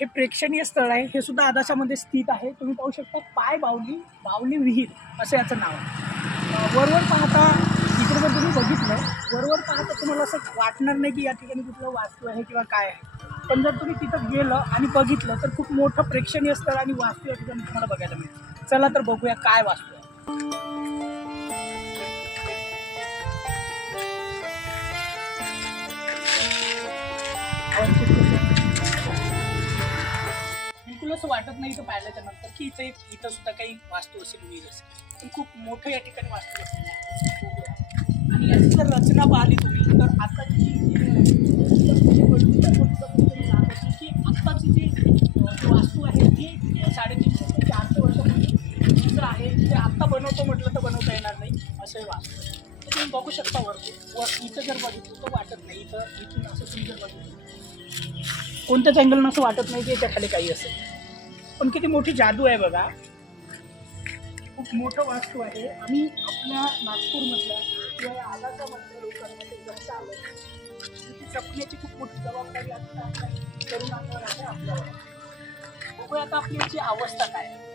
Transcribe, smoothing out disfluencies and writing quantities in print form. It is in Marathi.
हे प्रेक्षणीय स्थळ आहे, हे सुद्धा आदाशामध्ये स्थित आहे. तुम्ही पाहू शकता पाय बावली विहीर असं याचं नाव आहे. वरवर पाहता इकडे जर तुम्ही बघितलं, वरवर पाहता तुम्हाला असं वाटणार नाही की या ठिकाणी कुठलं वास्तू आहे किंवा काय आहे. पण जर तुम्ही तिथं गेलं आणि बघितलं तर खूप मोठं प्रेक्षणीय स्थळ आणि वास्तू या ठिकाणी तुम्हाला बघायला मिळेल. चला तर बघूया काय वास्तू आहे. बिलकुल असं वाटत नाही इथं पाहिल्याच्या नंतर की इथं सुद्धा काही वास्तू असेल, विहीर असेल. पण खूप मोठं या ठिकाणी वास्तू असेल. आणि याची जर रचना पाहिली तुम्ही तर आताची की आत्ताची जी वास्तू आहे ती 350 ते 400 वर्षापूर्वी आहे. ते आत्ता बनवतो म्हटलं तर बनवता येणार नाही असं हे वास्तू आहे. तर तुम्ही बघू शकता वरती इथं जर बघितलं तर वाटत नाही, इथून असं तुम्ही जर बघितलं कोणत्याच अँगलनं असं वाटत नाही की याच्या खाली काही असेल. पण किती मोठी जादू आहे बघा. खूप मोठं वास्तू आहे. आम्ही आपल्या नागपूरमधल्या किंवा या आदाशामधल्या लोकांना ते लक्ष आलं ती जपण्याची खूप मोठी जबाबदारी आता तरुणांवर आहे आपल्यावर. बघूया आता आपली याची अवस्था काय आहे.